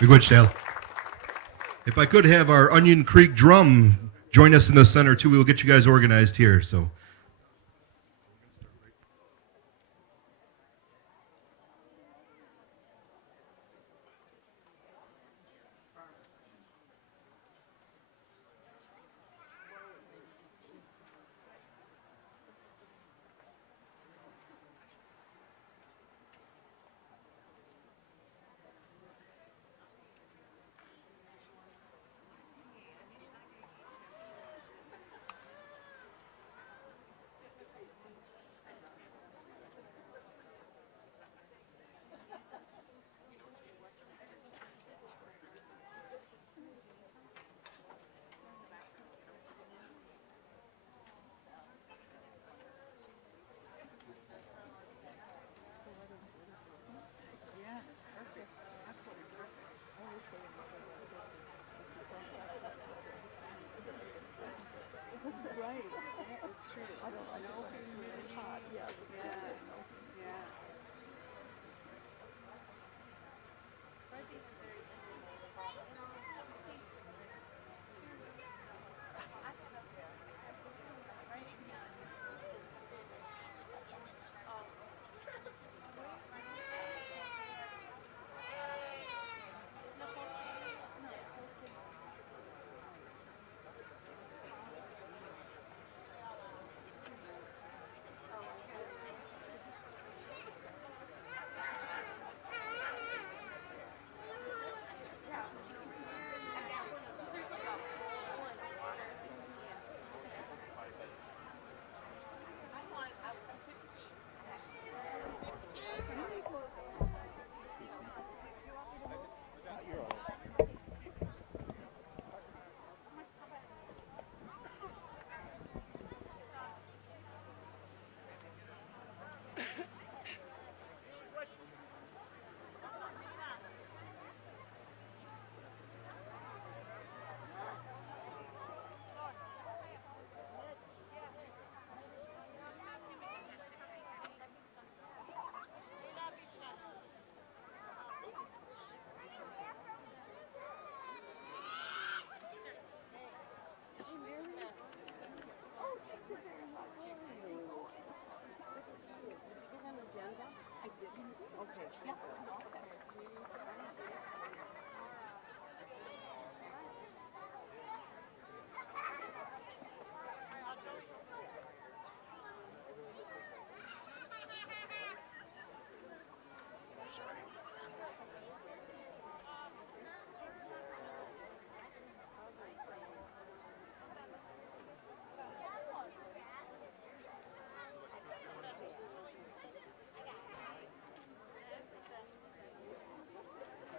Be good, Shale. If I could have our Onion Creek drum join us in the center too, we will get you guys organized here. So.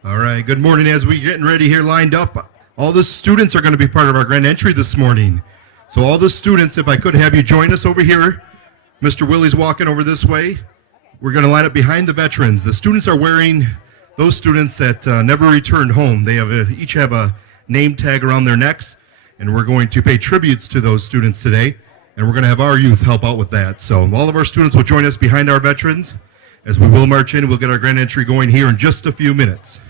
All right, good morning. As we getting ready here lined up, all the students are going to be part of our grand entry this morning. So all the students, if I could have you join us over here. Mr. Willie's walking over this way. We're going to line up behind the veterans. The students are wearing, those students that never returned home, they have each have a name tag around their necks, and we're going to pay tributes to those students today, and we're going to have our youth help out with that. So all of our students will join us behind our veterans as we will march in. We'll get our grand entry going here in just a few minutes.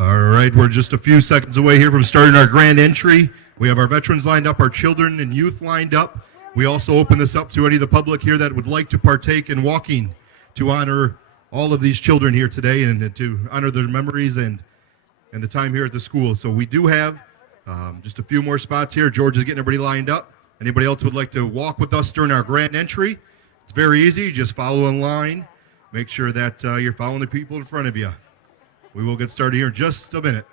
All right, we're just a few seconds away here from starting our grand entry. We have our veterans lined up, our children and youth lined up. We also open this up to any of the public here that would like to partake in walking to honor all of these children here today and to honor their memories and the time here at the school. So we do have just a few more spots here. George is getting everybody lined up. Anybody else would like to walk with us during our grand entry? It's very easy. Just follow in line. Make sure that you're following the people in front of you. We will get started here in just a minute.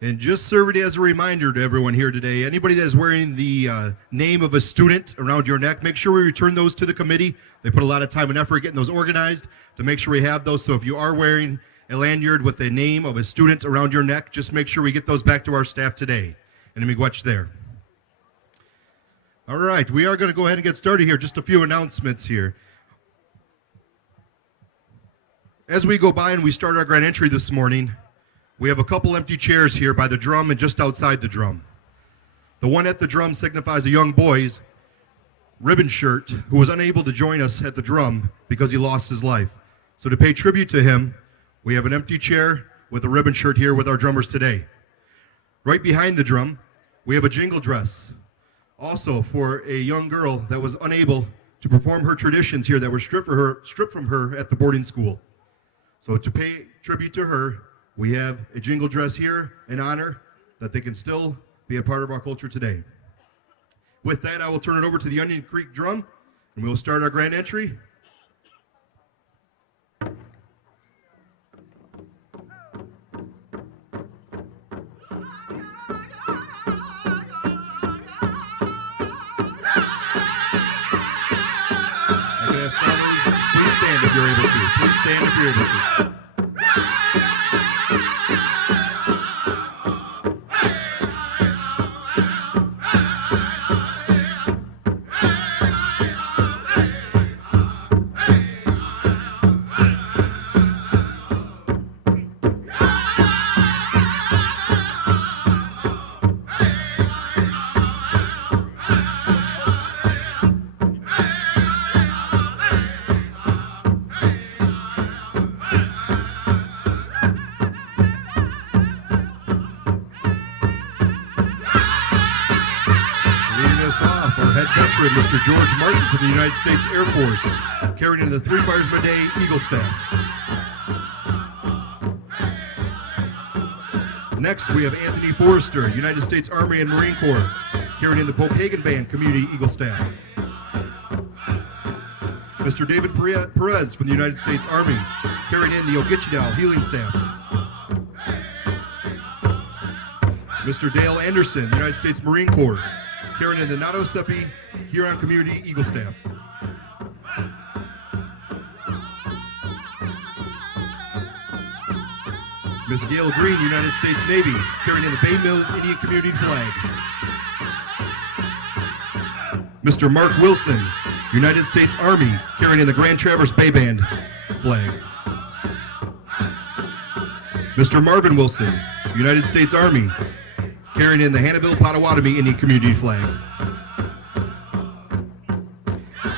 And just serve it as a reminder to everyone here today, anybody that is wearing the name of a student around your neck, make sure we return those to the committee. They put a lot of time and effort getting those organized to make sure we have those. So if you are wearing a lanyard with the name of a student around your neck, just make sure we get those back to our staff today. And miigwech there. All right, we are going to go ahead and get started here. Just a few announcements here. As we go by and we start our grand entry this morning, we have a couple empty chairs here by the drum and just outside the drum. The one at the drum signifies a young boy's ribbon shirt who was unable to join us at the drum because he lost his life. So to pay tribute to him, we have an empty chair with a ribbon shirt here with our drummers today. Right behind the drum, we have a jingle dress, also for a young girl that was unable to perform her traditions here that were stripped from her at the boarding school. So to pay tribute to her, we have a jingle dress here in honor that they can still be a part of our culture today. With that, I will turn it over to the Onion Creek drum, and we will start our grand entry. I can ask all those, please stand if you're able to. Please stand if you're able to. Mr. George Martin from the United States Air Force, carrying in the Three Firersmen Day Eagle Staff. Next, we have Anthony Forrester, United States Army and Marine Corps, carrying in the Pokagon Band Community Eagle Staff. Mr. David Perez from the United States Army, carrying in the Ogichidal Healing Staff. Mr. Dale Anderson, United States Marine Corps, carrying in the Nato Sepi Huron Community Eagle Staff. Ms. Gail Green, United States Navy, carrying in the Bay Mills Indian Community flag. Mr. Mark Wilson, United States Army, carrying in the Grand Traverse Bay Band flag. Mr. Marvin Wilson, United States Army, carrying in the Hannahville Potawatomi Indian Community flag.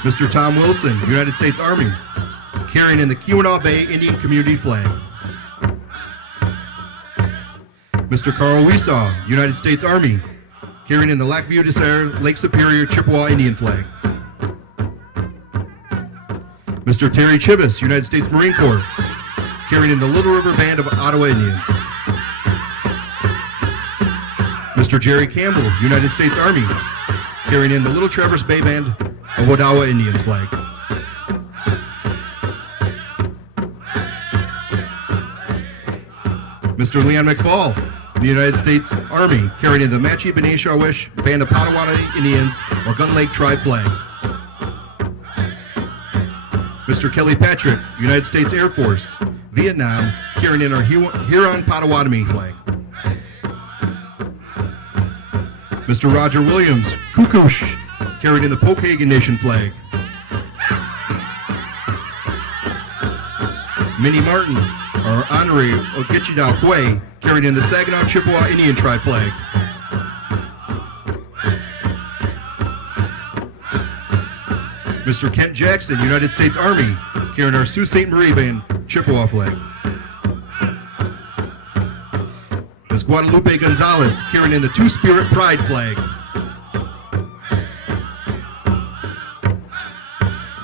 Mr. Tom Wilson, United States Army, carrying in the Keweenaw Bay Indian Community flag. Mr. Carl Weesaw, United States Army, carrying in the Lac Vieux Desire, Lake Superior Chippewa Indian flag. Mr. Terry Chivas, United States Marine Corps, carrying in the Little River Band of Ottawa Indians. Mr. Jerry Campbell, United States Army, carrying in the Little Traverse Bay Band of Odawa Indians flag. Mr. Leon McFall, the United States Army, carrying in the Matchie Beneshawish Band of Potawatomi Indians or Gun Lake Tribe flag. Mr. Kelly Patrick, United States Air Force, Vietnam, carrying in our Huron Potawatomi flag. Mr. Roger Williams, Kukush, carrying in the Pokagon Nation flag. Minnie Martin, our honorary Ogichidow Kwe, carried in the Saginaw Chippewa Indian Tribe flag. Mr. Kent Jackson, United States Army, carrying our Sault Ste. Marie Band Chippewa flag. Ms. Guadalupe Gonzalez, carrying in the Two-Spirit Pride flag.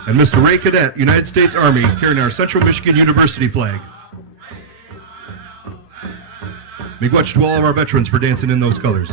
And Mr. Ray Cadet, United States Army, carrying our Central Michigan University flag. Miigwech to all of our veterans for dancing in those colors.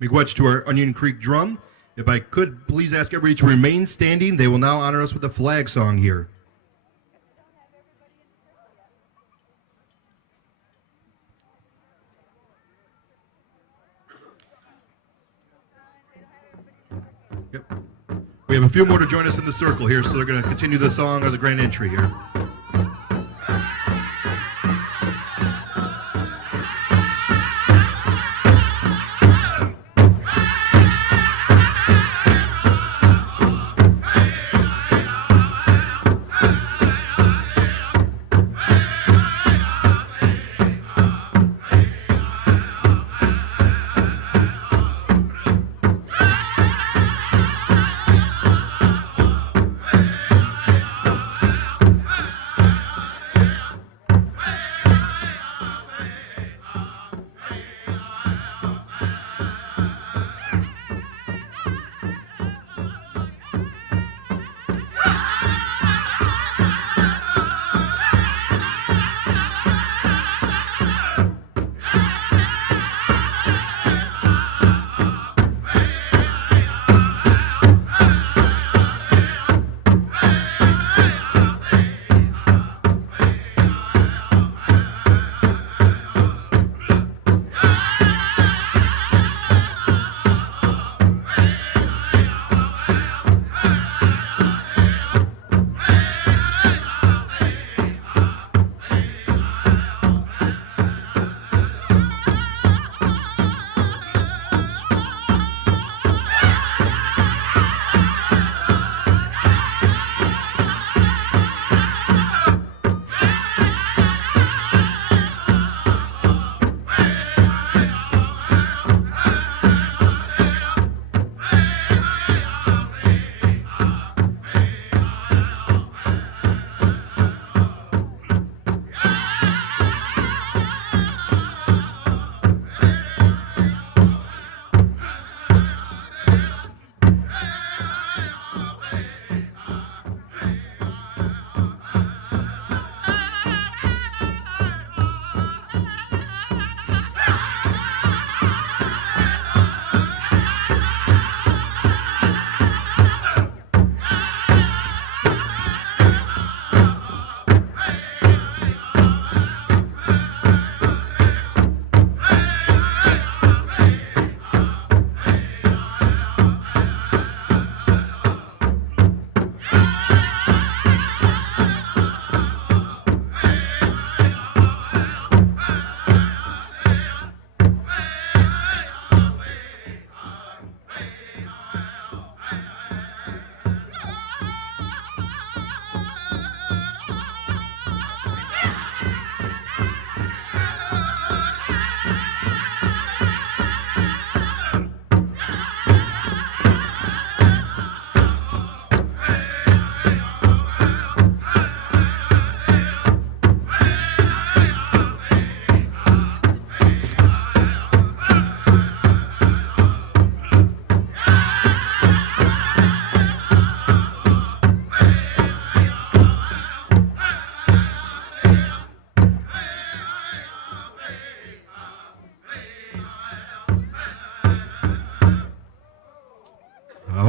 Miigwech to our Onion Creek drum. If I could please ask everybody to remain standing. They will now honor us with a flag song here. Yep. We have a few more to join us in the circle here, so they're going to continue the song or the grand entry here.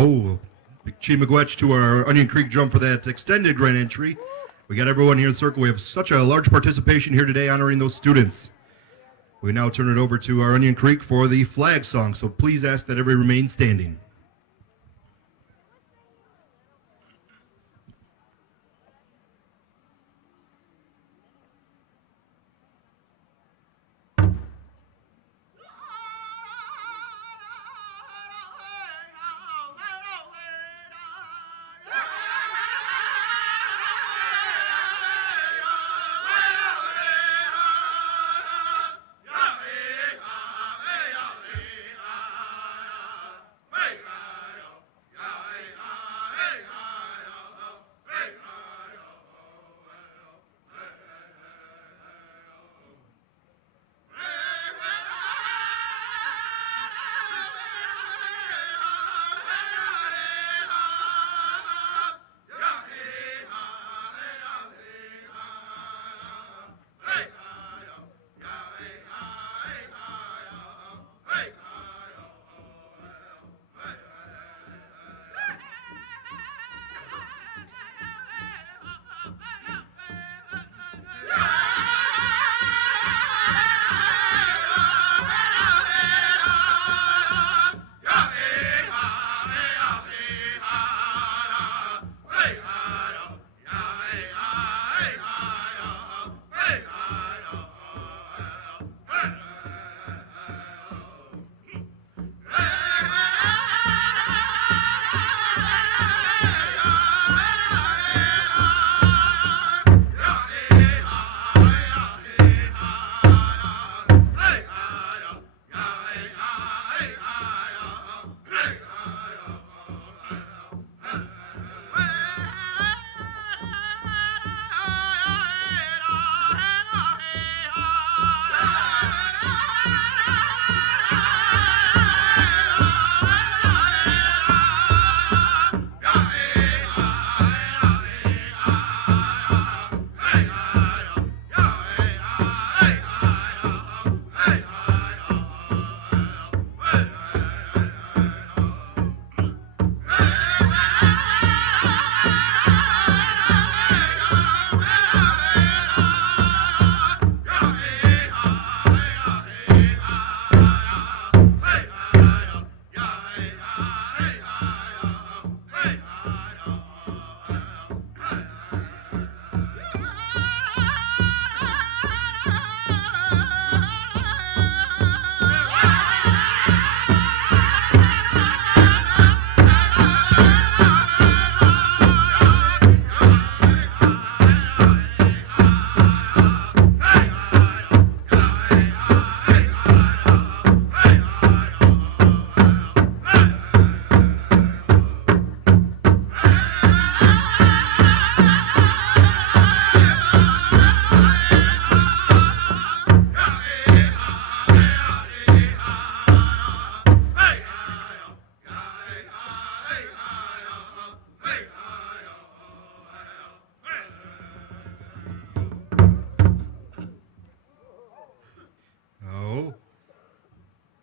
Oh, big Chimagwetch to our Onion Creek drum for that extended grand entry. We got everyone here in the circle. We have such a large participation here today honoring those students. We now turn it over to our Onion Creek for the flag song, so please ask that everyone remain standing.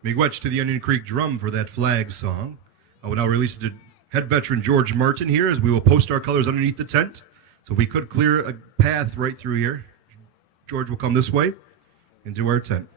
Miigwech to the Onion Creek drum for that flag song. I will now release it to head veteran George Martin here as we will post our colors underneath the tent. So if we could clear a path right through here, George will come this way into our tent.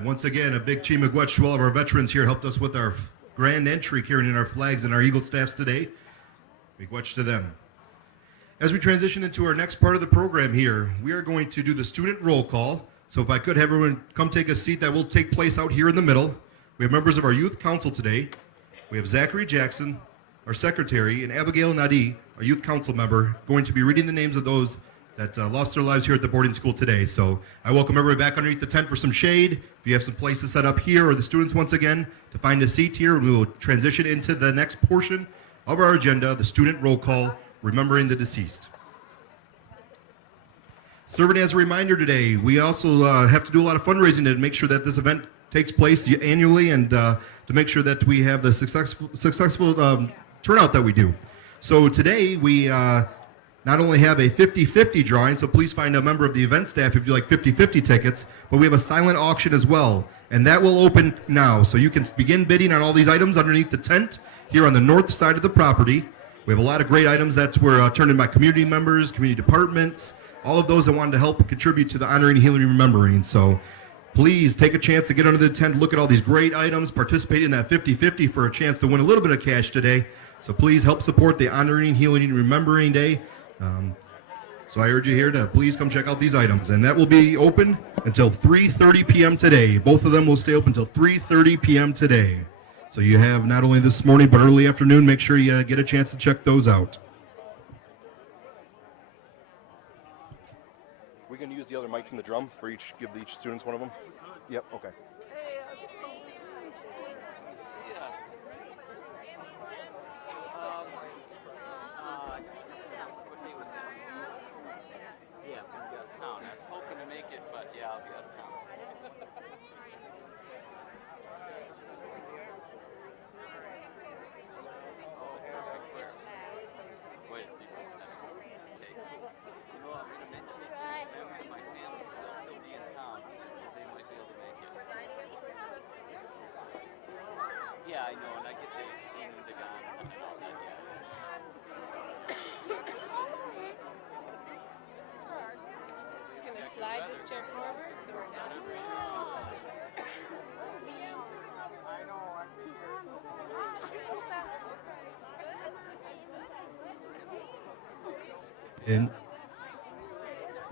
right. Once again, a big Chimagwetch to all of our veterans here helped us with our grand entry, carrying in our flags and our Eagle staffs today. Miigwetch to them. As we transition into our next part of the program here, we are going to do the student roll call. So if I could have everyone come take a seat, that will take place out here in the middle. We have members of our youth council today. We have Zachary Jackson, our secretary, and Abigail Nadi, our youth council member, going to be reading the names of those that lost their lives here at the boarding school today. So I welcome everybody back underneath the tent for some shade. If you have some places set up here, or the students once again to find a seat here, we will transition into the next portion of our agenda, the student roll call, remembering the deceased. Serving as a reminder today, we also have to do a lot of fundraising to make sure that this event takes place annually, and to make sure that we have the successful turnout that we do. So today we not only have a 50-50 drawing, so please find a member of the event staff if you like 50-50 tickets, but we have a silent auction as well, and that will open now. So you can begin bidding on all these items underneath the tent here on the north side of the property. We have a lot of great items that were turned in by community members, community departments, all of those that wanted to help contribute to the honoring, healing, and remembering. So please take a chance to get under the tent, look at all these great items, participate in that 50-50 for a chance to win a little bit of cash today. So please help support the Honoring, Healing, and Remembering Day. So I urge you here to please come check out these items. And that will be open until 3:30 p.m. today. Both of them will stay open until 3:30 p.m. today. So you have not only this morning, but early afternoon. Make sure you get a chance to check those out. We're going to use the other mic from the drum for give each students one of them? Yep, okay. Yeah, I know, and I get the gun and all that, yeah. Just gonna slide this chair forward so we're not And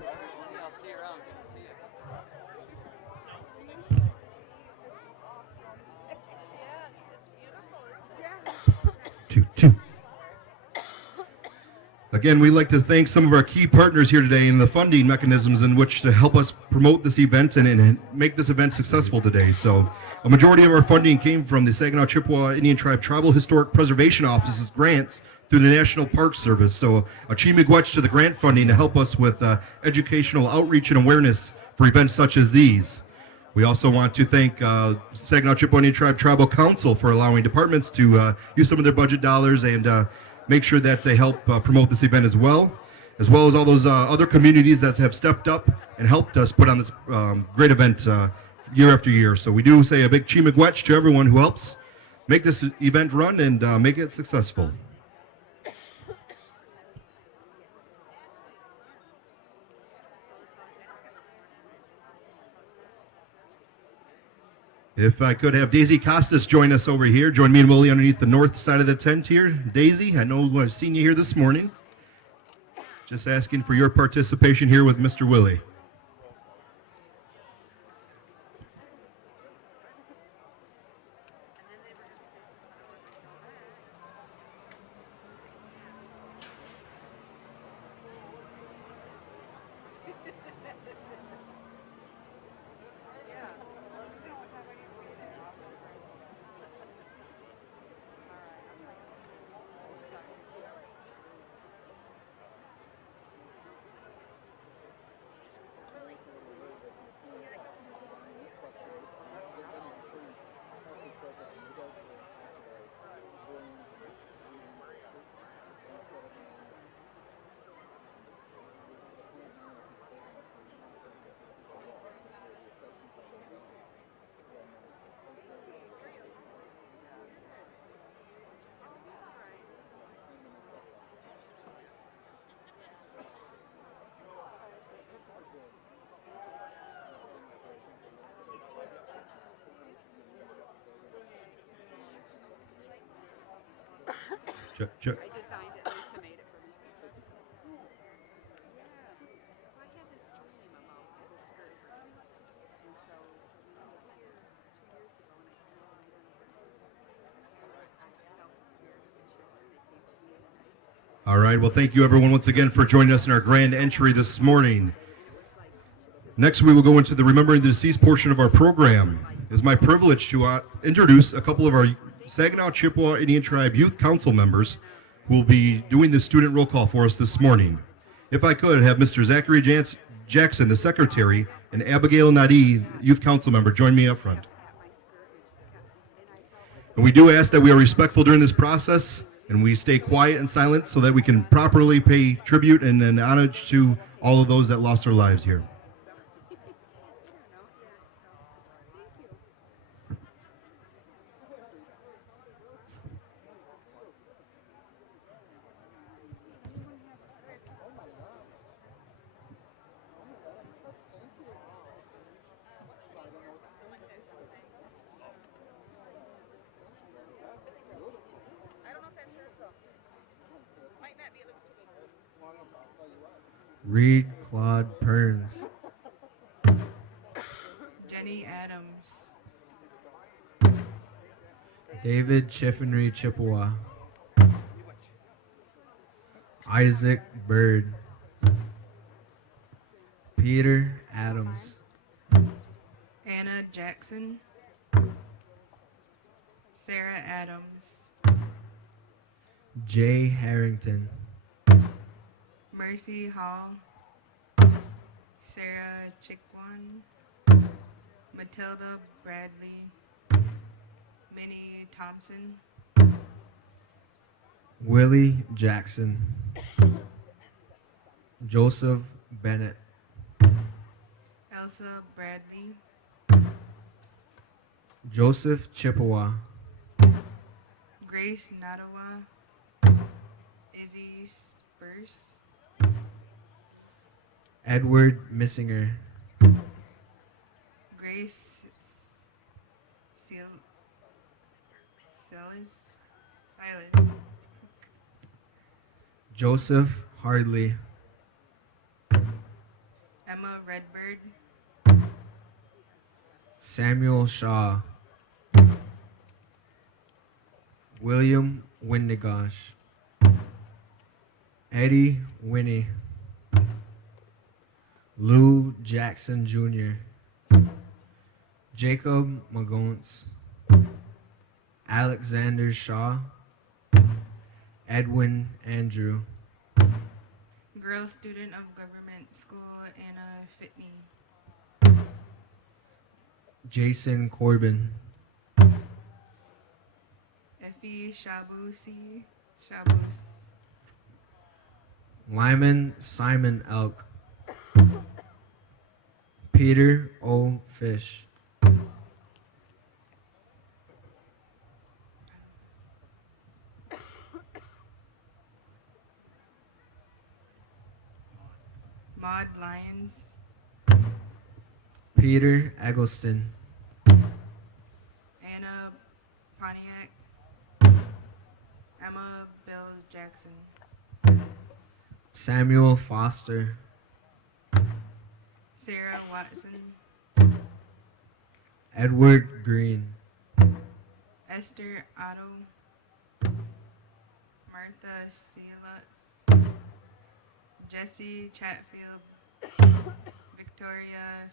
Yeah, I'll see you around. Good to see you. 2-2. Again, we'd like to thank some of our key partners here today in the funding mechanisms in which to help us promote this event and make this event successful today. So a majority of our funding came from the Saginaw Chippewa Indian Tribe Tribal Historic Preservation Office's grants through the National Park Service. So a Miigwetch to the grant funding to help us with educational outreach and awareness for events such as these. We also want to thank Saginaw Chippewa Indian Tribe Tribal Council for allowing departments to use some of their budget dollars and make sure that they help promote this event as well as all those other communities that have stepped up and helped us put on this great event year after year. So we do say a big Miigwetch to everyone who helps make this event run and make it successful. If I could have Daisy Costas join us over here. Join me and Willie underneath the north side of the tent here. Daisy, I know I've seen you here this morning. Just asking for your participation here with Mr. Willie. Check. I designed it. Lisa made it for me. Yeah. Well, I had this dream about this skirt for him. And so he was here 2 years ago, and I said, oh, I don't know what it is. I felt the spirit of the children. They came to me in the night. All right. Well, thank you everyone once again for joining us in our grand entry this morning. Next, we will go into the Remembering the Deceased portion of our program. It is my privilege to introduce a couple of our Saginaw Chippewa Indian Tribe Youth Council members who will be doing the student roll call for us this morning. If I could have Mr. Zachary Jackson, the Secretary, and Abigail Nadi, Youth Council member, join me up front. And we do ask that we are respectful during this process and we stay quiet and silent so that we can properly pay tribute and homage to all of those that lost their lives here. Reed Claude Perns. Jenny Adams. David Chiffinry Chippewa. Isaac Bird. Peter Adams. Hannah Jackson. Sarah Adams. Jay Harrington. Mercy Hall. Sarah Chickwan. Matilda Bradley. Minnie Thompson. Willie Jackson. Joseph Bennett. Elsa Bradley. Joseph Chippewa. Grace Nadawa. Izzy Spurs. Edward Missinger. Grace Silas. Joseph Hardley. Emma Redbird. Samuel Shaw. William Windigosh. Eddie Winnie. Lou Jackson Jr. Jacob Magonts. Alexander Shaw. Edwin Andrew. Girl student of government school, Anna Fitney. Jason Corbin. Effie Shabus. Lyman Simon Elk. Peter O. Fish. Maud Lyons. Peter Eggleston. Anna Pontiac. Emma Bills Jackson. Samuel Foster. Sarah Watson. Edward Green. Esther Otto. Martha Seelutz. Jesse Chatfield. Victoria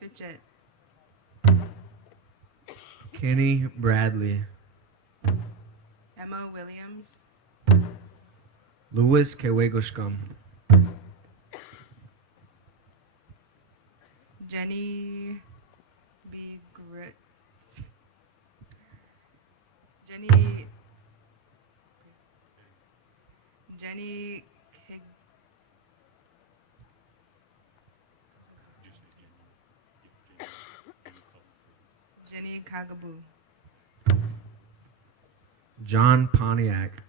Fitchett. Kenny Bradley. Emma Williams. Louis Kewegoshkum. Jenny B. Grit. Jenny Kig. Jenny Kagaboo. John Pontiac.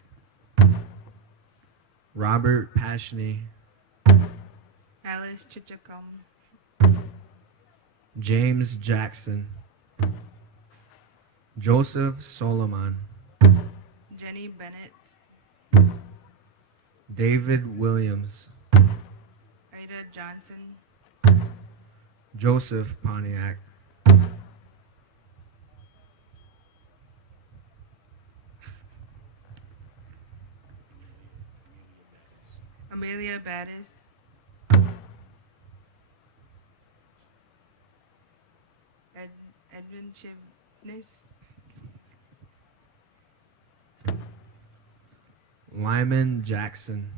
Robert Pashney. Alice Chichicum. James Jackson. Joseph Solomon, Jenny Bennett, David Williams, Ida Johnson, Joseph Pontiac, Amelia Battis, Edwin Chivnis, Lyman Jackson,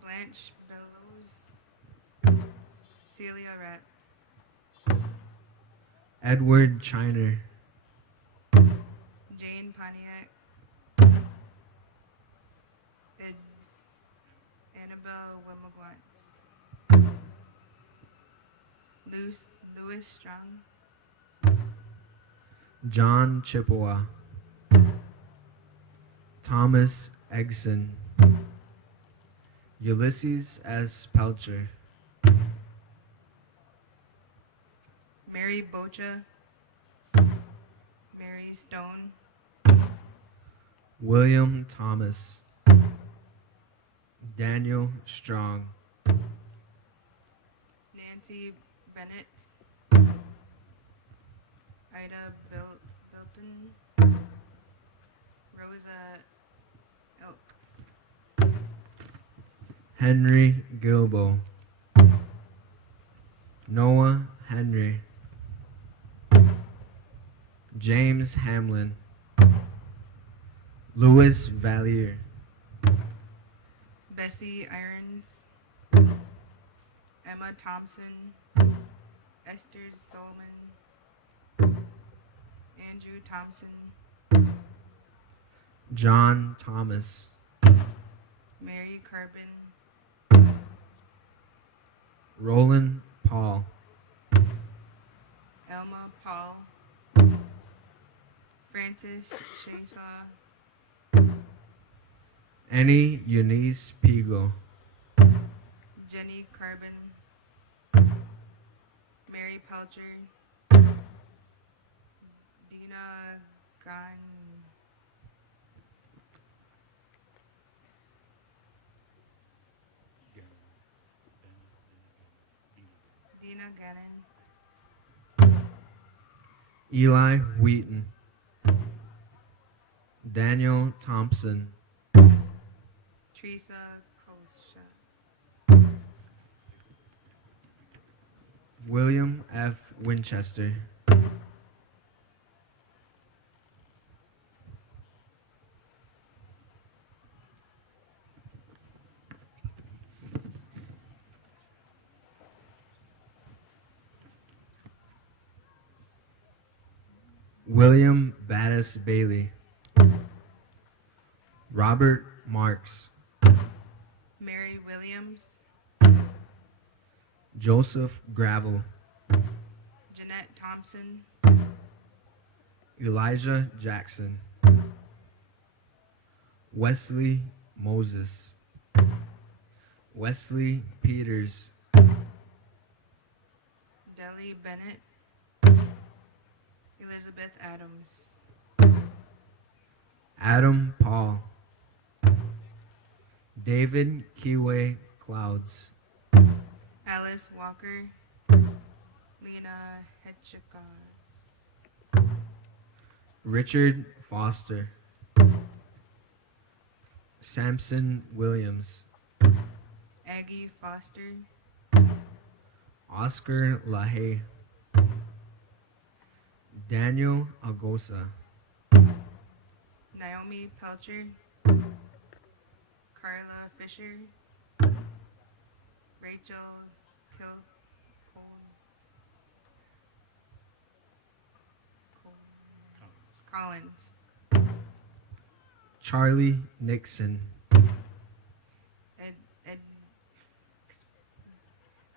Blanche Bellows, Celia Rapp, Edward Chiner, Jane Pontiac, Annabelle Wimagwantz, Louis Strong, John Chippewa, Thomas Eggson, Ulysses S. Pelcher, Mary Bocha, Mary Stone, William Thomas, Daniel Strong, Nancy Bennett, Ida Bilton, Rosa Elk, Henry Gilbo, Noah Henry, James Hamlin, Louis Valier, Bessie Irons, Emma Thompson, Esther Solomon, Andrew Thompson, John Thomas, Mary Carbon, Roland Paul, Elma Paul, Francis Shasaw, Annie Eunice Pigo, Jenny Carbon, Mary Pelcher, Dina Gan, Dina Gannon, Eli Wheaton, Daniel Thompson, Teresa Kosha, William F. Winchester, William Battis Bailey, Robert Marks, Mary Williams, Joseph Gravel, Jeanette Thompson, Elijah Jackson, Wesley Moses, Wesley Peters, Deli Bennett, Elizabeth Adams, Adam Paul, David Kiwe Clouds, Alice Walker, Lena Hetchikas, Richard Foster, Samson Williams, Aggie Foster, Oscar LaHaye, Daniel Agosa, Naomi Pelcher, Carla Fisher, Rachel Collins, Charlie Nixon, Ed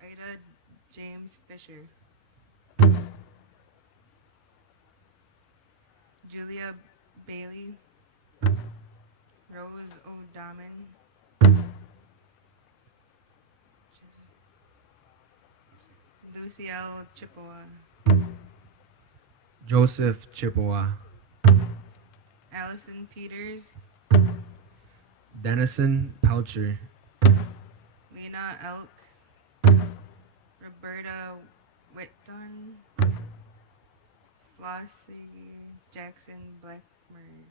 Ida James Fisher, Julia Bailey, Rose O'Daman, Luciel Chippewa, Joseph Chippewa, Allison Peters, Dennison Pelcher, Lena Elk, Roberta Whitton, Flossie Jackson Blackmer,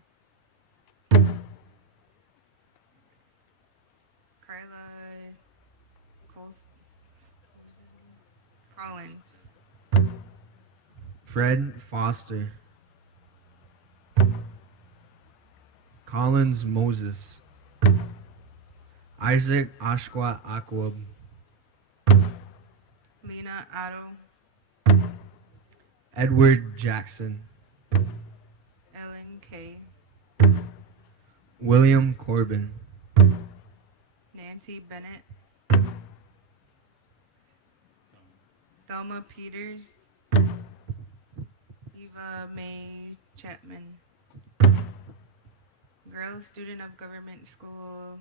Carla Collins, Fred Foster, Collins Moses, Isaac Ashqua Aquab, Lena Otto, Edward Jackson, Ellen Kay, William Corbin, Nancy Bennett, Thelma Peters, Eva Mae Chapman, girl student of government school,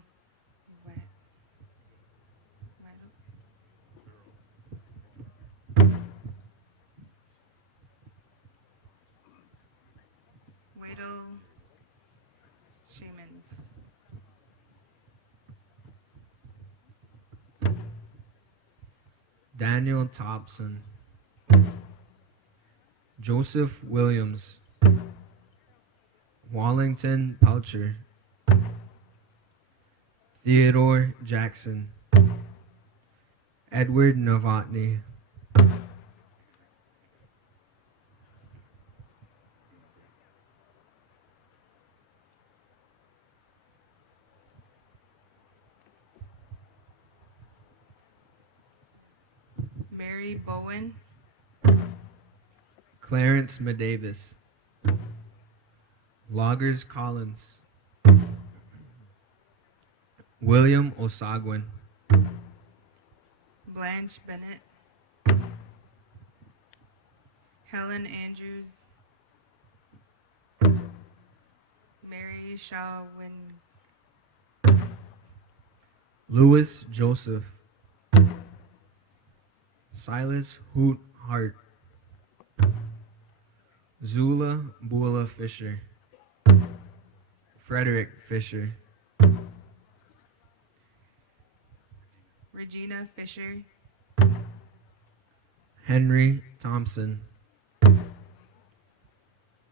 Wadel Shamans, Daniel Thompson, Joseph Williams, Wallington Pelcher, Theodore Jackson, Edward Novotny, Mary Bowen, Clarence Medavis, Loggers Collins, William Osagwin, Blanche Bennett, Helen Andrews, Mary Shawin, Louis Joseph, Silas Hoot Hart, Zula Bula Fisher, Frederick Fisher, Regina Fisher, Henry Thompson,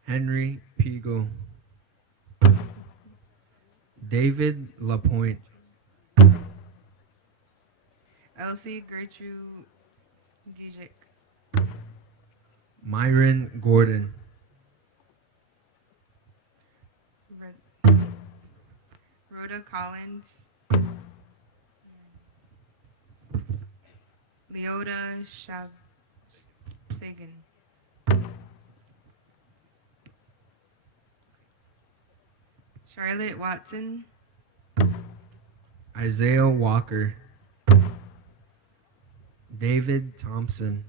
Henry Pigo, David Lapointe, Elsie Gertrude Gijic, Myron Gordon, Rhoda Collins, Leota Sagan, Charlotte Watson, Isaiah Walker, David Thompson,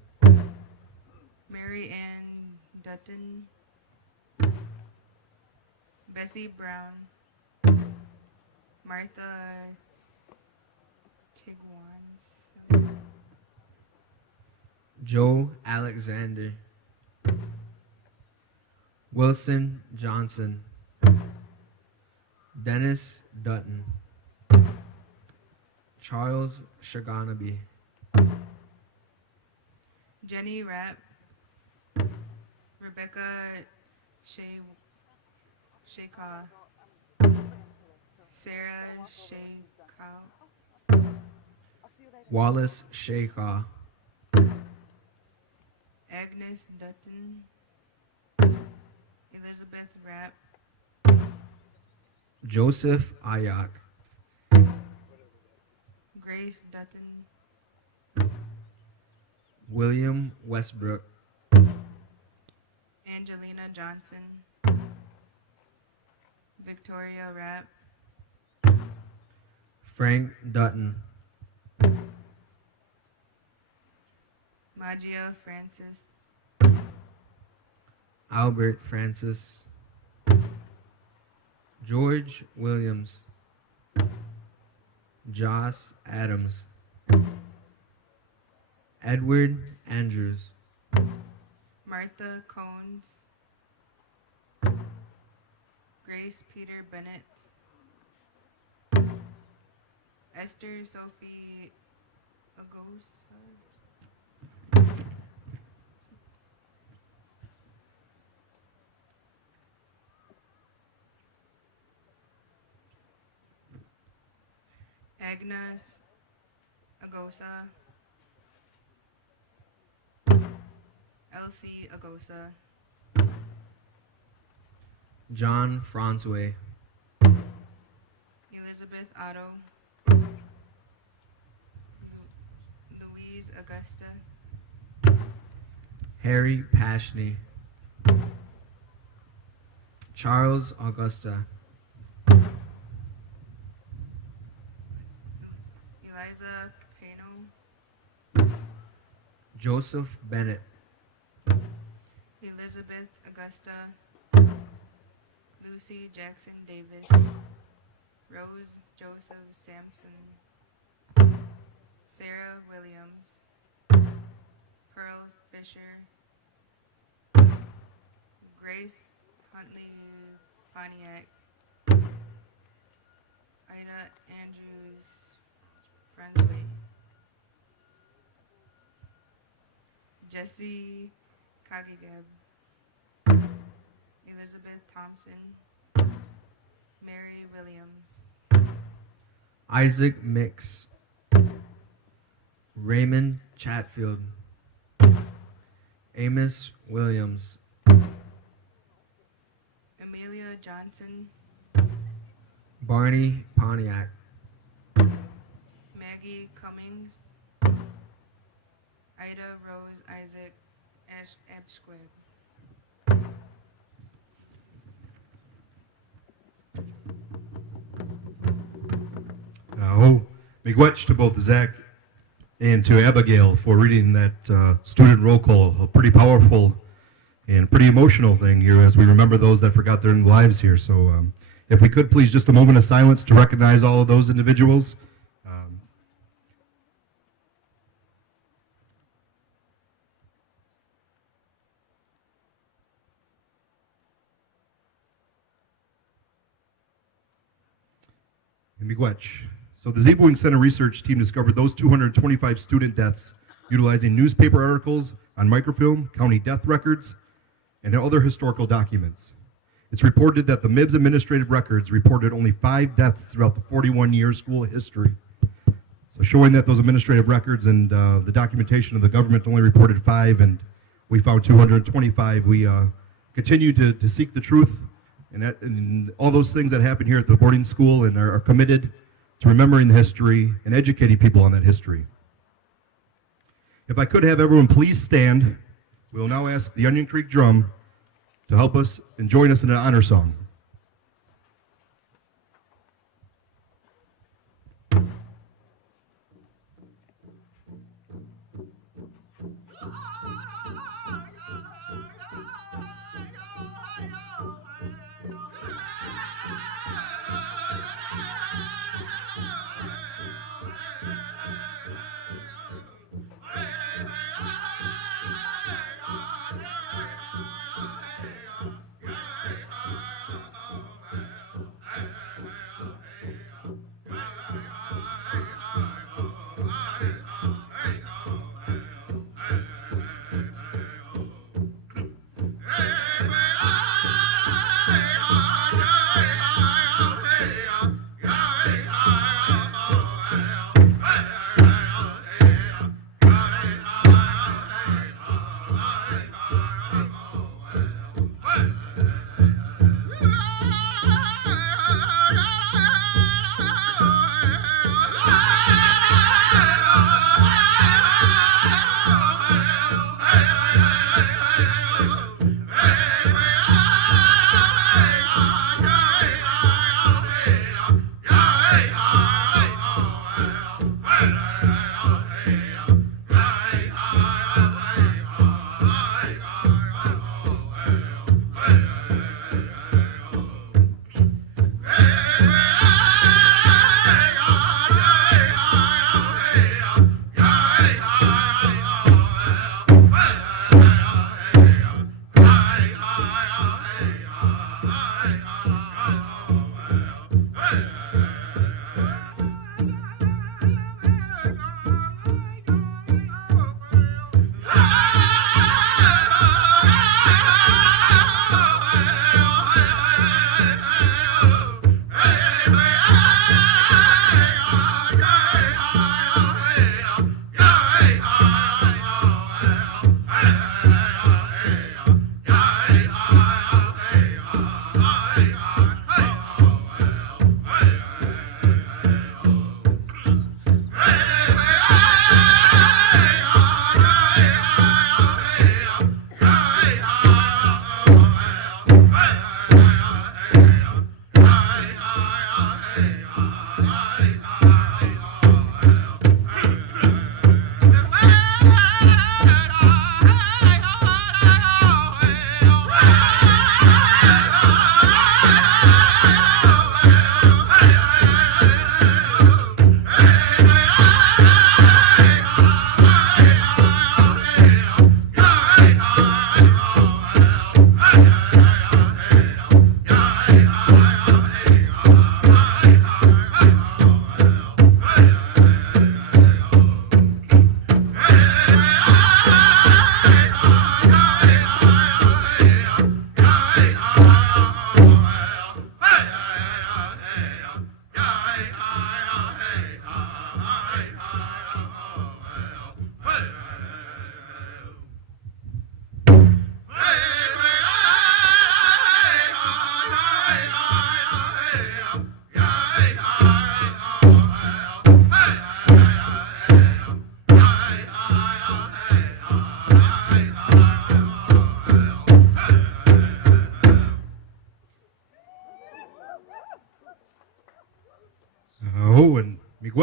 Mary Ann Dutton, Bessie Brown, Martha Tigwans, Joe Alexander, Wilson Johnson, Dennis Dutton, Charles Shaganaby, Jenny Rapp, Rebecca Shayka, Sarah Shayka, Wallace Shaker, Agnes Dutton, Elizabeth Rapp, Joseph Ayak, Grace Dutton, William Westbrook, Angelina Johnson, Victoria Rapp, Frank Dutton, Magia Francis, Albert Francis, George Williams, Joss Adams, Edward Andrews. Martha Cones, Grace Peter Bennett, Esther Sophie Agosa, Agnes Agosa, Elsie Agosa, John Francois. Elizabeth Otto, Louise Augusta, Harry Pashney. Charles Augusta. Eliza Pano, Joseph Bennett. Elizabeth Augusta, Lucy Jackson Davis, Rose Joseph Sampson, Sarah Williams, Pearl Fisher, Grace Huntley Pontiac, Ida Andrews Friendsway, Jesse Kagigeb, Elizabeth Thompson, Mary Williams, Isaac Mix. Raymond Chatfield. Amos Williams. Amelia Johnson, Barney Pontiac. Maggie Cummings, Ida Rose Isaac Absquib. Miigwech to both Zach and to Abigail for reading that student roll call. A pretty powerful and pretty emotional thing here as we remember those that forgot their lives here. So if we could please just a moment of silence to recognize all of those individuals. And miigwech. So the Zebewing Center research team discovered those 225 student deaths utilizing newspaper articles on microfilm, county death records, and other historical documents. It's reported that the MIBS administrative records reported only 5 deaths throughout the 41-year school history. So showing that those administrative records and the documentation of the government only reported 5, and we found 225. We continue to seek the truth and all those things that happen here at the boarding school, and are committed to remembering the history and educating people on that history. If I could have everyone please stand, we will now ask the Onion Creek Drum to help us and join us in an honor song.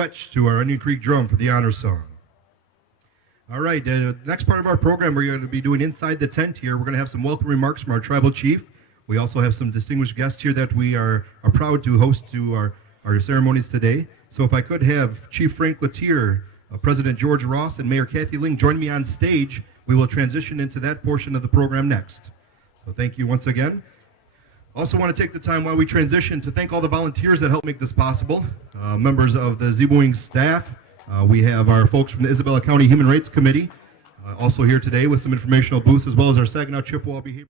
McWetch to our Onion Creek drum for the honor song. All right, next part of our program, we're going to be doing Inside the Tent here. We're going to have some welcome remarks from our tribal chief. We also have some distinguished guests here that we are proud to host to our ceremonies today. So if I could have Chief Frank Latier, President George Ross, and Mayor Kathy Ling join me on stage, we will transition into that portion of the program next. So thank you once again. Also want to take the time while we transition to thank all the volunteers that helped make this possible, members of the Zebooing staff. We have our folks from the Isabella County Human Rights Committee also here today with some informational booths, as well as our Saginaw Chippewa Behavior.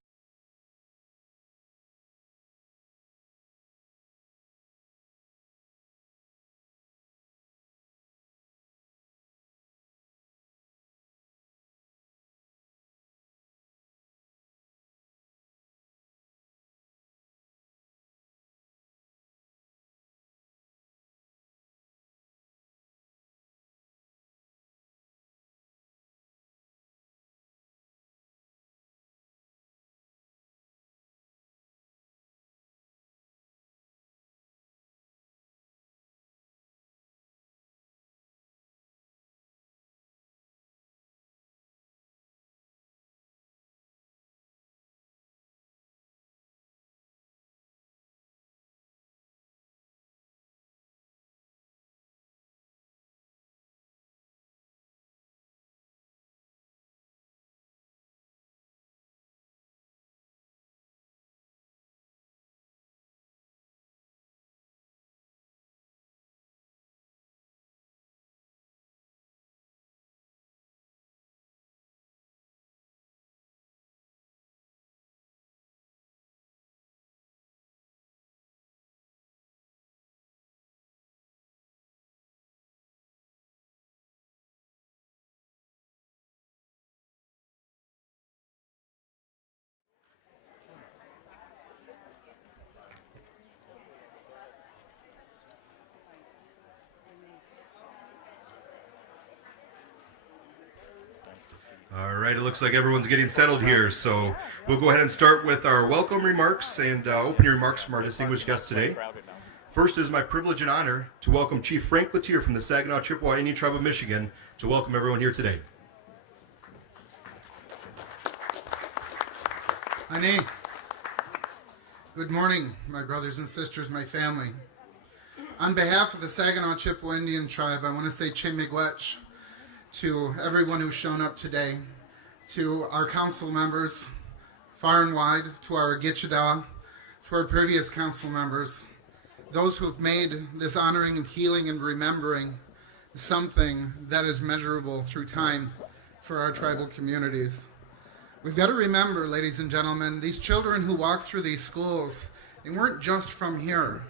All right, it looks like everyone's getting settled here, so we'll go ahead and start with our welcome remarks and opening remarks from our distinguished guests today. First, it is my privilege and honor to welcome Chief Frank Latier from the Saginaw Chippewa Indian Tribe of Michigan to welcome everyone here today. Honey, good morning, my brothers and sisters, my family. On behalf of the Saginaw Chippewa Indian Tribe, I want to say Miigwech to everyone who's shown up today, to our council members, far and wide, to our Gichada, to our previous council members, those who have made this honoring and healing and remembering something that is measurable through time for our tribal communities. We've got to remember, ladies and gentlemen, these children who walked through these schools, they weren't just from here.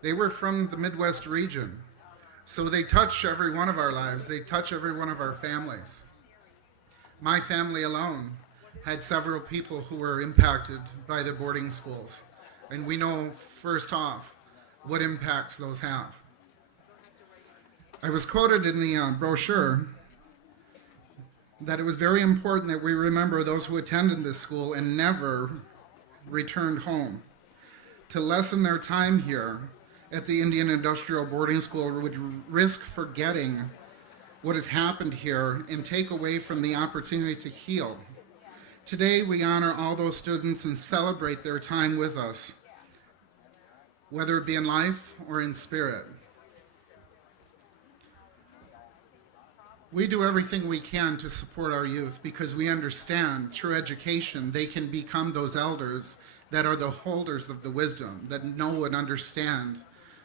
They were from the Midwest region. So they touch every one of our lives. They touch every one of our families. My family alone had several people who were impacted by the boarding schools. And we know, first off, what impacts those have. I was quoted in the brochure that it was very important that we remember those who attended this school and never returned home. To lessen their time here at the Indian Industrial Boarding School would risk forgetting what has happened here and take away from the opportunity to heal. Today we honor all those students and celebrate their time with us, whether it be in life or in spirit. We do everything we can to support our youth because we understand through education they can become those elders that are the holders of the wisdom, that know and understand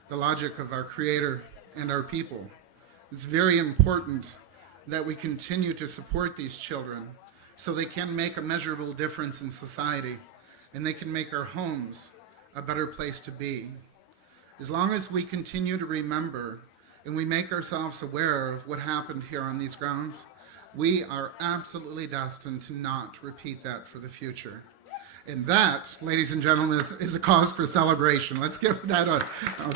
the logic of our Creator and our people. It's very important that we continue to support these children so they can make a measurable difference in society and they can make our homes a better place to be. As long as we continue to remember and we make ourselves aware of what happened here on these grounds, we are absolutely destined to not repeat that for the future. And that, ladies and gentlemen, is a cause for celebration. Let's give that a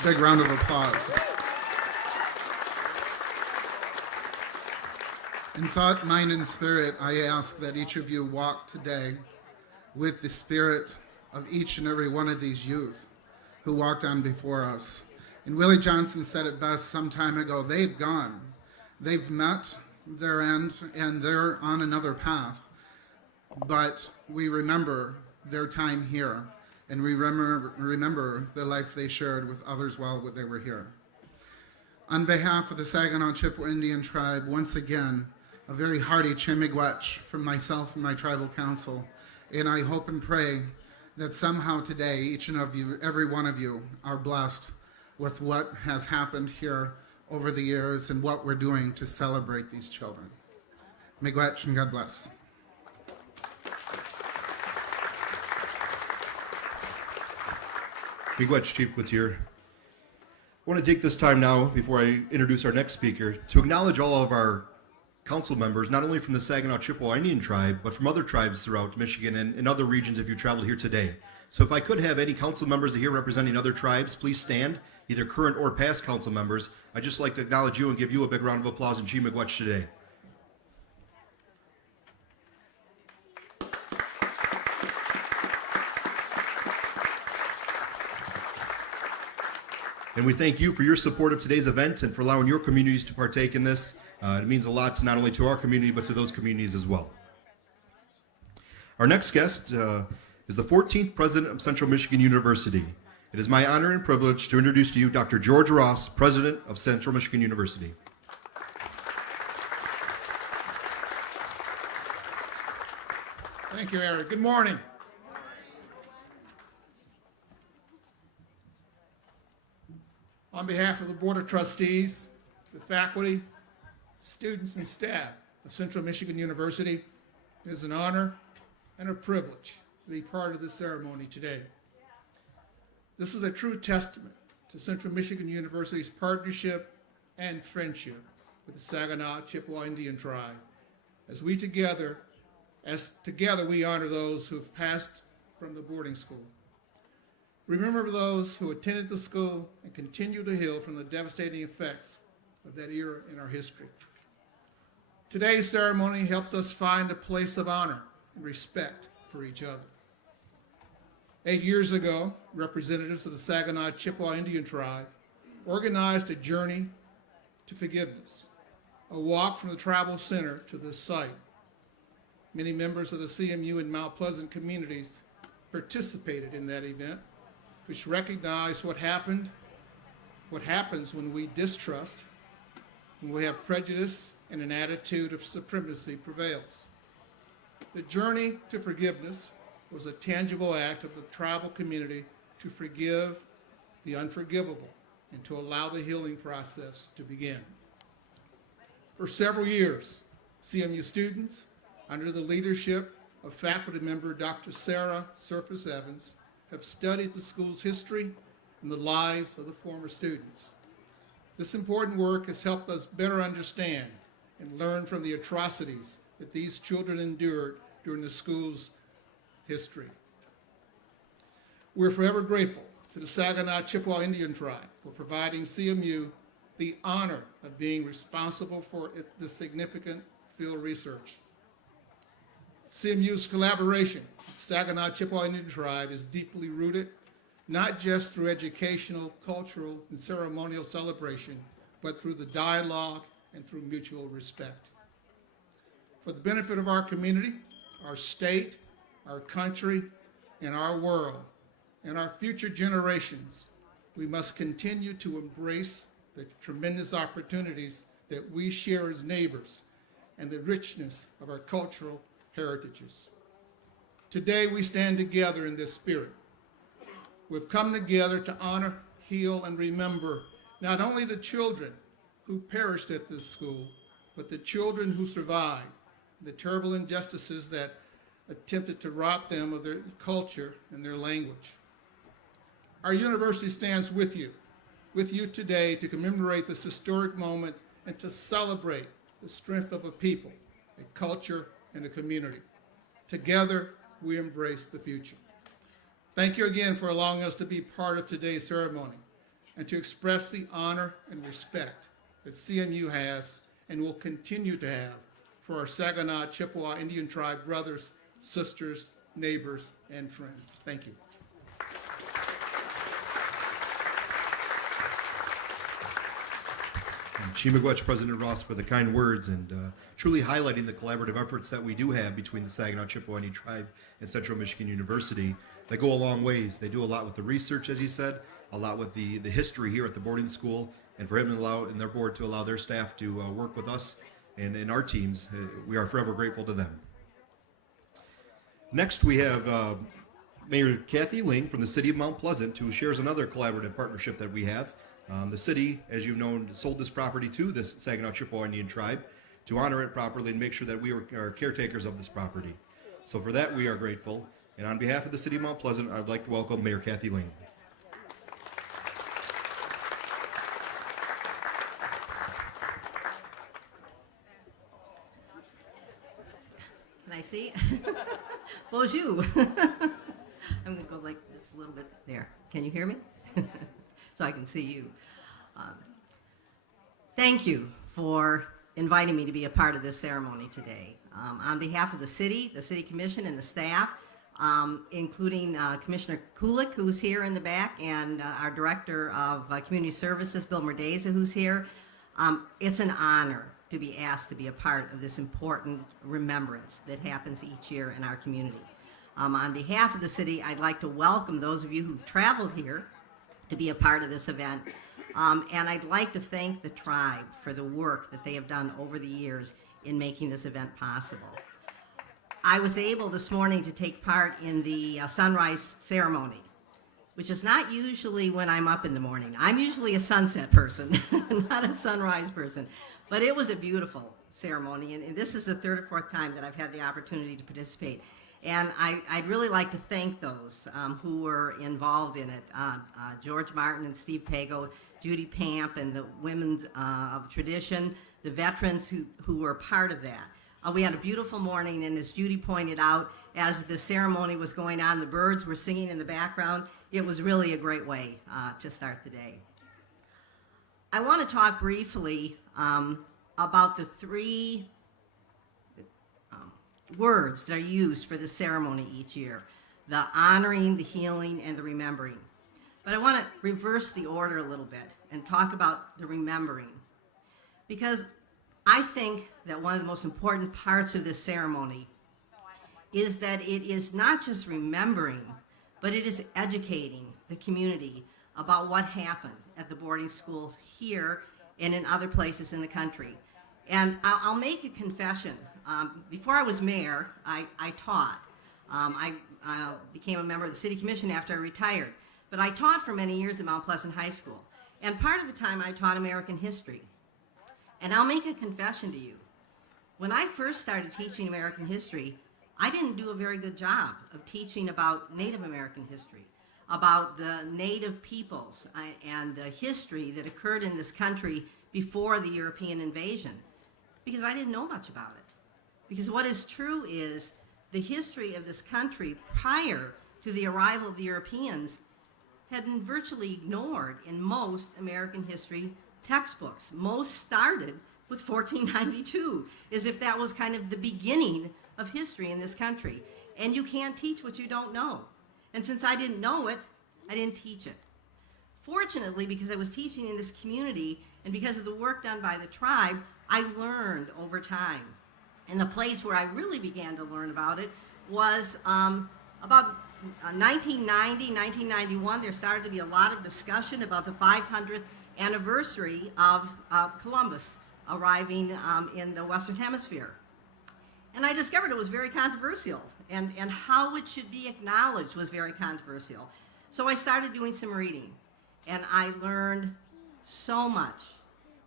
big round of applause. In thought, mind, and spirit, I ask that each of you walk today with the spirit of each and every one of these youth who walked on before us. And Willie Johnson said it best some time ago, they've gone. They've met their end and they're on another path. But we remember their time here, and we remember the life they shared with others while they were here. On behalf of the Saginaw Chippewa Indian Tribe, once again, a very hearty Chimigwech from myself and my tribal council, and I hope and pray that somehow today, each and every one of you are blessed with what has happened here over the years and what we're doing to celebrate these children. Miigwech and God bless. Miigwech, Chief Cloutier. I want to take this time now, before I introduce our next speaker, to acknowledge all of our council members, not only from the Saginaw Chippewa Indian Tribe, but from other tribes throughout Michigan and other regions if you traveled here today. So if I could have any council members here representing other tribes, please stand, either current or past council members. I'd just like to acknowledge you and give you a big round of applause in Miigwech today. And we thank you for your support of today's event and for allowing your communities to partake in this. It means a lot not only to our community, but to those communities as well. Our next guest is the 14th President of Central Michigan University. It is my honor and privilege to introduce to you Dr. George Ross, President of Central Michigan University. Thank you, Eric. Good morning. On behalf of the Board of Trustees, the faculty, students, and staff of Central Michigan University, it is an honor and a privilege to be part of this ceremony today. This is a true testament to Central Michigan University's partnership and friendship with the Saginaw Chippewa Indian Tribe, as together we honor those who have passed from the boarding school. Remember those who attended the school and continue to heal from the devastating effects of that era in our history. Today's ceremony helps us find a place of honor and respect for each other. 8 years ago, representatives of the Saginaw Chippewa Indian Tribe organized a journey to forgiveness, a walk from the tribal center to this site. Many members of the CMU and Mount Pleasant communities participated in that event, which recognized what happens when we distrust, when we have prejudice and an attitude of supremacy prevails. The journey to forgiveness was a tangible act of the tribal community to forgive the unforgivable and to allow the healing process to begin. For several years, CMU students, under the leadership of faculty member Dr. Sarah Surface Evans, have studied the school's history and the lives of the former students. This important work has helped us better understand and learn from the atrocities that these children endured during the school's history. We're forever grateful to the Saginaw Chippewa Indian Tribe for providing CMU the honor of being responsible for the significant field research. CMU's collaboration with Saginaw Chippewa Indian Tribe is deeply rooted, not just through educational, cultural, and ceremonial celebration, but through the dialogue and through mutual respect. For the benefit of our community, our state, our country, and our world, and our future generations, we must continue to embrace the tremendous opportunities that we share as neighbors and the richness of our cultural heritages. Today we stand together in this spirit. We've come together to honor, heal, and remember not only the children who perished at this school, but the children who survived, the terrible injustices that attempted to rob them of their culture and their language. Our university stands with you today to commemorate this historic moment and to celebrate the strength of a people, a culture, and a community. Together, we embrace the future. Thank you again for allowing us to be part of today's ceremony and to express the honor and respect that CMU has and will continue to have for our Saginaw Chippewa Indian Tribe brothers, sisters, neighbors, and friends. Thank you. Chief McGuetch, President Ross, for the kind words and truly highlighting the collaborative efforts that we do have between the Saginaw Chippewa Indian Tribe and Central Michigan University that go a long ways. They do a lot with the research, as he said, a lot with the history here at the boarding school, and for him to allow and their board to allow their staff to work with us and our teams, we are forever grateful to them. Next, we have Mayor Kathy Ling from the City of Mount Pleasant, who shares another collaborative partnership that we have. The city, as you've known, sold this property to this Saginaw Chippewa Indian Tribe to honor it properly and make sure that we are caretakers of this property. So for that, we are grateful. And on behalf of the City of Mount Pleasant, I'd like to welcome Mayor Kathy Ling. Can I see? Bonjour. I'm going to go like this a little bit there. Can you hear me? So I can see you. Thank you for inviting me to be a part of this ceremony today. On behalf of the City Commission, and the staff, including Commissioner Kulik, who's here in the back, and our Director of Community Services, Bill Merdeza, who's here, it's an honor to be asked to be a part of this important remembrance that happens each year in our community. On behalf of the city, I'd like to welcome those of you who've traveled here to be a part of this event. And I'd like to thank the tribe for the work that they have done over the years in making this event possible. I was able this morning to take part in the sunrise ceremony, which is not usually when I'm up in the morning. I'm usually a sunset person, not a sunrise person. But it was a beautiful ceremony, and this is the third or fourth time that I've had the opportunity to participate. And I'd really like to thank those who were involved in it. George Martin and Steve Pago, Judy Pamp, and the women of tradition, the veterans who were part of that. We had a beautiful morning, and as Judy pointed out, as the ceremony was going on, the birds were singing in the background. It was really a great way to start the day. I want to talk briefly about the three words that are used for the ceremony each year: the honoring, the healing, and the remembering. But I want to reverse the order a little bit and talk about the remembering, because I think that one of the most important parts of this ceremony is that it is not just remembering, but it is educating the community about what happened at the boarding schools here and in other places in the country. And I'll make a confession. Before I was mayor, I taught. I became a member of the City Commission after I retired. But I taught for many years at Mount Pleasant High School. And part of the time I taught American history. And I'll make a confession to you. When I first started teaching American history, I didn't do a very good job of teaching about Native American history, about the Native peoples and the history that occurred in this country before the European invasion, because I didn't know much about it. Because what is true is the history of this country prior to the arrival of the Europeans had been virtually ignored in most American history textbooks. Most started with 1492, as if that was kind of the beginning of history in this country. And you can't teach what you don't know. And since I didn't know it, I didn't teach it. Fortunately, because I was teaching in this community and because of the work done by the tribe, I learned over time. And the place where I really began to learn about it was about 1990, 1991. There started to be a lot of discussion about the 500th anniversary of Columbus arriving in the Western Hemisphere. And I discovered it was very controversial, and how it should be acknowledged was very controversial. So I started doing some reading, and I learned so much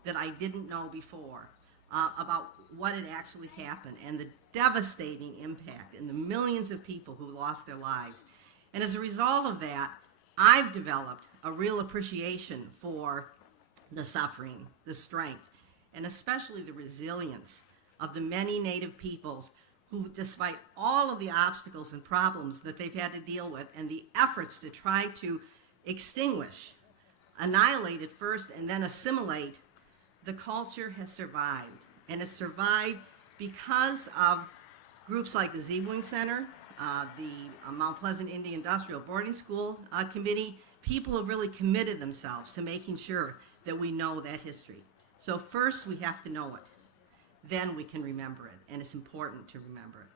that I didn't know before about what had actually happened and the devastating impact and the millions of people who lost their lives. And as a result of that, I've developed a real appreciation for the suffering, the strength, and especially the resilience of the many Native peoples who, despite all of the obstacles and problems that they've had to deal with and the efforts to try to extinguish, annihilate at first and then assimilate, the culture has survived. And it's survived because of groups like the Zeebling Center, the Mount Pleasant Indian Industrial Boarding School Committee. People have really committed themselves to making sure that we know that history. So first we have to know it. Then we can remember it, and it's important to remember it.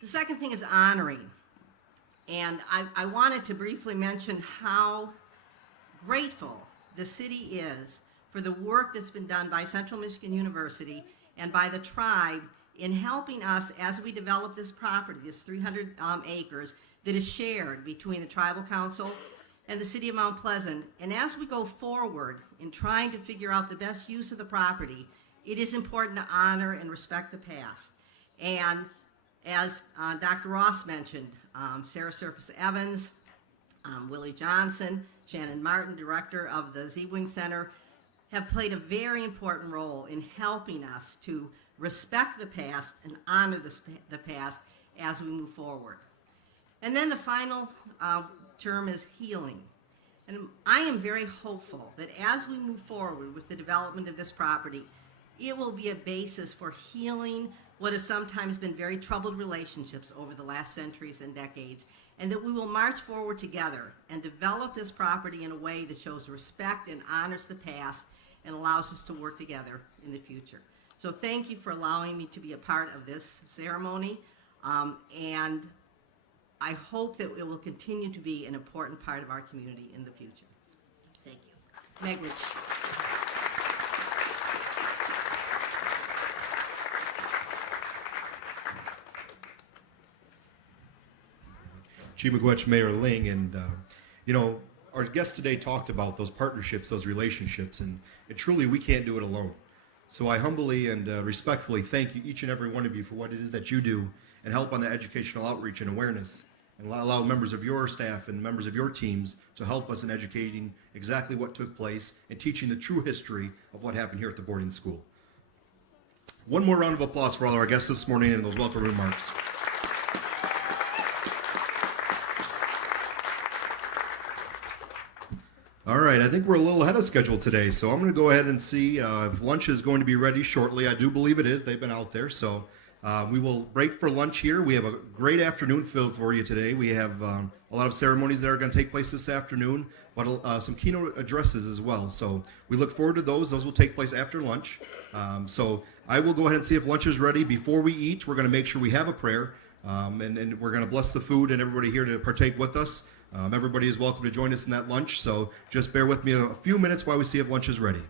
The second thing is honoring. And I wanted to briefly mention how grateful the city is for the work that's been done by Central Michigan University and by the tribe in helping us as we develop this property, this 300 acres that is shared between the Tribal Council and the city of Mount Pleasant. And as we go forward in trying to figure out the best use of the property, it is important to honor and respect the past. And as Dr. Ross mentioned, Sarah Surface Evans, Willie Johnson, Shannon Martin, director of the Z-Wing Center, have played a very important role in helping us to respect the past and honor the past as we move forward. And then the final term is healing. And I am very hopeful that as we move forward with the development of this property, it will be a basis for healing what have sometimes been very troubled relationships over the last centuries and decades, and that we will march forward together and develop this property in a way that shows respect and honors the past and allows us to work together in the future. So thank you for allowing me to be a part of this ceremony, and I hope that it will continue to be an important part of our community in the future. Thank you. Meg Rich. Chief McGuetch, Mayor Ling, and our guest today talked about those partnerships, those relationships, and truly we can't do it alone. So I humbly and respectfully thank you, each and every one of you, for what it is that you do and help on the educational outreach and awareness, and allow members of your staff and members of your teams to help us in educating exactly what took place and teaching the true history of what happened here at the boarding school. One more round of applause for all our guests this morning and those welcome remarks. All right, I think we're a little ahead of schedule today, so I'm going to go ahead and see if lunch is going to be ready shortly. I do believe it is. They've been out there, so we will break for lunch here. We have a great afternoon filled for you today. We have a lot of ceremonies that are going to take place this afternoon, but some keynote addresses as well. So we look forward to those. Those will take place after lunch. So I will go ahead and see if lunch is ready. Before we eat, we're going to make sure we have a prayer, and we're going to bless the food and everybody here to partake with us. Everybody is welcome to join us in that lunch, so just bear with me a few minutes while we see if lunch is ready.